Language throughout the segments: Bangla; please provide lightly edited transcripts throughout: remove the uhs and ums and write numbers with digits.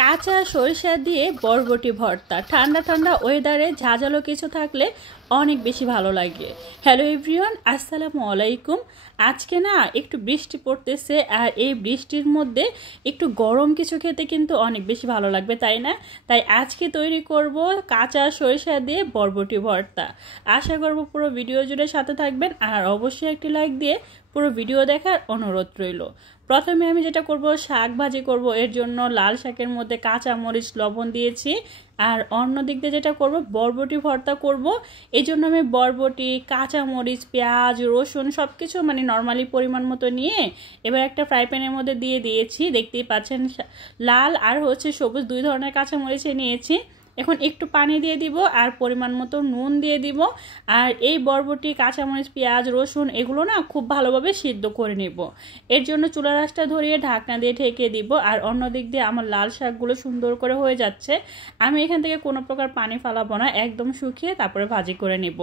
কাঁচা সরিষা দিয়ে বরবটি ভর্তা ঠান্ডা ঠান্ডা ওয়েদারে ঝাঁঝালো কিছু থাকলে অনেক বেশি ভালো লাগে। হ্যালো এভরিওয়ান, আসসালামু আলাইকুম। আজকে না একটু বৃষ্টি পড়তেছে, আর এই বৃষ্টির মধ্যে একটু গরম কিছু খেতে কিন্তু অনেক বেশি ভালো লাগবে, তাই না? তাই আজকে তৈরি করব কাঁচা সরিষা দিয়ে বরবটি ভর্তা। আশা করব পুরো ভিডিও জুড়ে সাথে থাকবেন, আর অবশ্যই একটি লাইক দিয়ে পুরো ভিডিও দেখার অনুরোধ রইল। প্রথমে আমি যেটা করব, শাক ভাজি করব। এর জন্য লাল শাকের মধ্যে কাঁচা মরিচ লবণ দিয়েছি। আর অন্য দিক দিয়ে যেটা করব, বরবটি ভর্তা করব। এই জন্য আমি বরবটি, কাঁচা মরিচ, পেঁয়াজ, রসুন সব কিছু নর্মালি পরিমাণ মতো নিয়ে এবার একটা ফ্রাই প্যানের মধ্যে দিয়ে দিয়েছি। দেখতেই পাচ্ছেন লাল আর সবুজ দুই ধরনের কাঁচা মরিচে নিয়েছি। এখন একটু পানি দিয়ে দিব আর পরিমাণ মতো নুন দিয়ে দিব। আর এই বরবটি, কাঁচামরিচ, পেঁয়াজ, রসুন এগুলো না খুব ভালোভাবে সিদ্ধ করে নেব। এর জন্য চুলার আঁচটা ধরিয়ে ঢাকনা দিয়ে ঢেকে দিব। আর অন্য দিক দিয়ে আমার লাল শাকগুলো সুন্দর করে হয়ে যাচ্ছে। আমি এখান থেকে কোনো প্রকার পানি ফালাবো না, একদম শুকিয়ে তারপরে ভাজি করে নেব।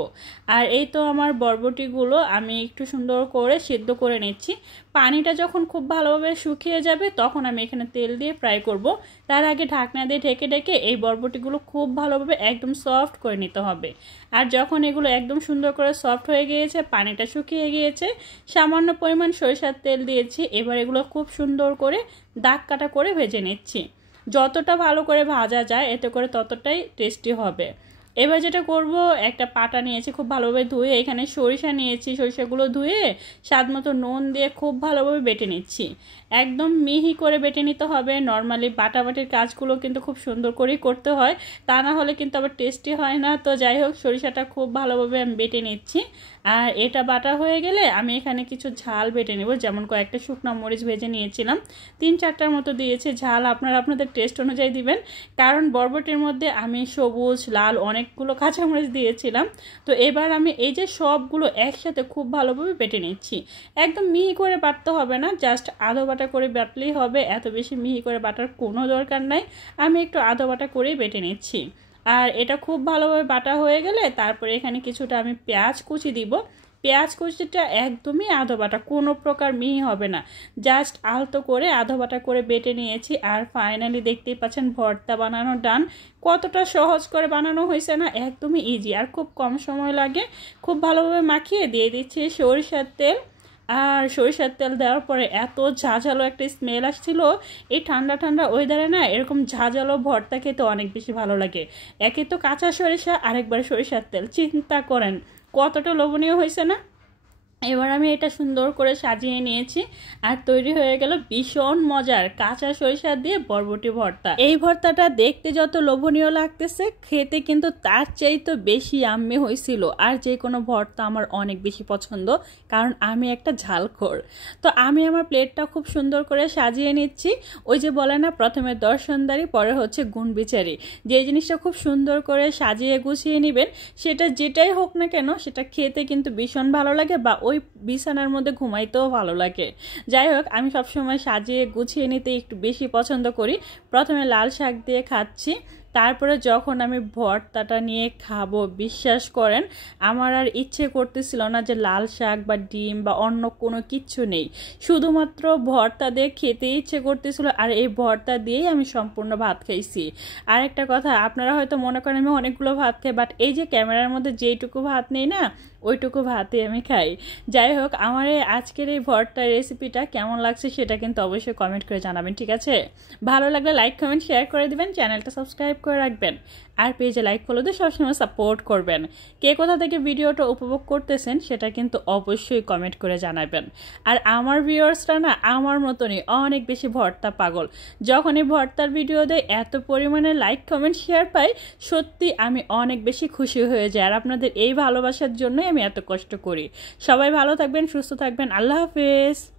আর এই তো আমার বরবটিগুলো আমি একটু সুন্দর করে সিদ্ধ করে নিচ্ছি। পানিটা যখন খুব ভালোভাবে শুকিয়ে যাবে তখন আমি এখানে তেল দিয়ে ফ্রাই করব। তার আগে ঢাকনা দিয়ে ঢেকে ঢেকে এই বরবটিগুলো খুব ভালোভাবে একদম সফট করে নিতে হবে। আর যখন এগুলো একদম সুন্দর করে সফট হয়ে গিয়েছে, পানিটা শুকিয়ে গিয়েছে, সামান্য পরিমাণ সরিষার তেল দিয়েছি। এবার এগুলো খুব সুন্দর করে দাগ কাটা করে ভেজে নিচ্ছি। যতটা ভালো করে ভাজা যায় এতে করে ততটাই টেস্টি হবে। এবার যেটা করব, একটা পাটা নিয়েছি, খুব ভালোভাবে ধুয়ে এখানে সরিষা নিয়েছি। সরিষাগুলো ধুয়ে স্বাদ মতো নুন দিয়ে খুব ভালোভাবে বেটে নিচ্ছি। একদম মিহি করে বেটে নিতে হবে। নর্মালি বাটাবাটির কাজগুলো কিন্তু খুব সুন্দর করেই করতে হয়, তা না হলে কিন্তু আবার টেস্টি হয় না। তো যাই হোক, সরিষাটা খুব ভালোভাবে আমি বেটে নিচ্ছি। আর এটা বাটা হয়ে গেলে আমি এখানে কিছু ঝাল বেটে নেব। যেমন কয়েকটা শুকনো মরিচ ভেজে নিয়েছিলাম, 3-4টার মতো দিয়েছি। ঝাল আপনারা আপনাদের টেস্ট অনুযায়ী দিবেন, কারণ বরবটির মধ্যে আমি সবুজ, লাল অনেকগুলো কাঁচামরিচ দিয়েছিলাম। তো এবার আমি এই যে সবগুলো একসাথে খুব ভালোভাবে বেটে নিচ্ছি। একদম মিহি করে বাটতে হবে না, জাস্ট আধো বাটা করে বাটলেই হবে। এত বেশি মিহি করে বাটার কোনো দরকার নাই। আমি একটু আধো বাটা করেই বেটে নিচ্ছি। আর এটা খুব ভালোভাবে বাটা হয়ে গেলে তারপরে এখানে কিছুটা আমি পেঁয়াজ কুচি দিব। পেঁয়াজ কুচিটা একদমই আধো বাটা, কোনো প্রকার মিহি হবে না, জাস্ট আলতো করে আধো বাটা করে বেটে নিয়েছি। আর ফাইনালি দেখতেই পাচ্ছেন ভর্তা বানানো ডান। কতটা সহজ করে বানানো হয়েছে না, একদমই ইজি আর খুব কম সময় লাগে। খুব ভালোভাবে মাখিয়ে দিয়ে দিচ্ছি সরিষার তেল। আর সরিষার তেল দেওয়ার পরে এত ঝাঁঝালো একটা স্মেল আসছিল। এই ঠান্ডা ঠান্ডা ওয়েদারে না এরকম ঝাঁঝালো ভর্তা খেতে অনেক বেশি ভালো লাগে। একে তো কাঁচা সরিষা, আরেকবার সরিষার তেল, চিন্তা করেন কতটা লোভনীয় হয়েছে না। এবার আমি এটা সুন্দর করে সাজিয়ে নিয়েছি, আর তৈরি হয়ে গেল ভীষণ মজার কাঁচা সরিষা দিয়ে বরবটি ভর্তা। এই ভর্তাটা দেখতে যত লোভনীয় লাগতেছে, খেতে কিন্তু তার চাইতে বেশি আম্মি হয়েছিল। আর যে কোনো ভর্তা আমার অনেক বেশি পছন্দ, কারণ আমি একটা ঝালখোর। তো আমি আমার প্লেটটা খুব সুন্দর করে সাজিয়ে নিচ্ছি। ওই যে বলে না, প্রথমে দর্শনদারি, পরে হচ্ছে গুণবিচারী। যে জিনিসটা খুব সুন্দর করে সাজিয়ে গুছিয়ে নেবেন, সেটা যেটাই হোক না কেন সেটা খেতে কিন্তু ভীষণ ভালো লাগে, বা ওই বিছানার মধ্যে ঘুমাইতেও ভালো লাগে। যাই হোক, আমি সবসময় সাজিয়ে গুছিয়ে নিতে একটু বেশি পছন্দ করি। প্রথমে লাল শাক দিয়ে খাচ্ছি, তারপরে যখন আমি ভর্তাটা নিয়ে খাবো, বিশ্বাস করেন আমার আর ইচ্ছে করতেছিল না যে লাল শাক বা ডিম বা অন্য কোনো কিচ্ছু নেই, শুধুমাত্র ভর্তা দিয়ে খেতে ইচ্ছে করতেছিল। আর এই ভর্তা দিয়েই আমি সম্পূর্ণ ভাত খাইছি। আর একটা কথা, আপনারা হয়তো মনে করেন আমি অনেকগুলো ভাত খাই, বাট এই যে ক্যামেরার মধ্যে যেইটুকু ভাত নেই না, ওইটুকু ভাতে আমি খাই। যাই হোক, আমার এই আজকের এই ভর্তার রেসিপিটা কেমন লাগছে সেটা কিন্তু অবশ্যই কমেন্ট করে জানাবেন, ঠিক আছে? ভালো লাগলে লাইক, কমেন্ট, শেয়ার করে দিবেন, চ্যানেলটা সাবস্ক্রাইব করে রাখবেন, আর পেজে লাইক ফলো দিয়ে সবসময় সাপোর্ট করবেন। কে কোথা থেকে ভিডিওটা উপভোগ করতেছেন সেটা কিন্তু অবশ্যই কমেন্ট করে জানাবেন। আর আমার ভিউয়ার্সরা না আমার মতনই অনেক বেশি ভর্তা পাগল। যখন এই ভর্তার ভিডিও দেয় এত পরিমাণে লাইক, কমেন্ট, শেয়ার পাই, সত্যি আমি অনেক বেশি খুশি হয়ে যাই। আর আপনাদের এই ভালোবাসার জন্যই আমি এত কষ্ট করি। সবাই ভালো থাকবেন, সুস্থ থাকবেন। আল্লাহ হাফেজ।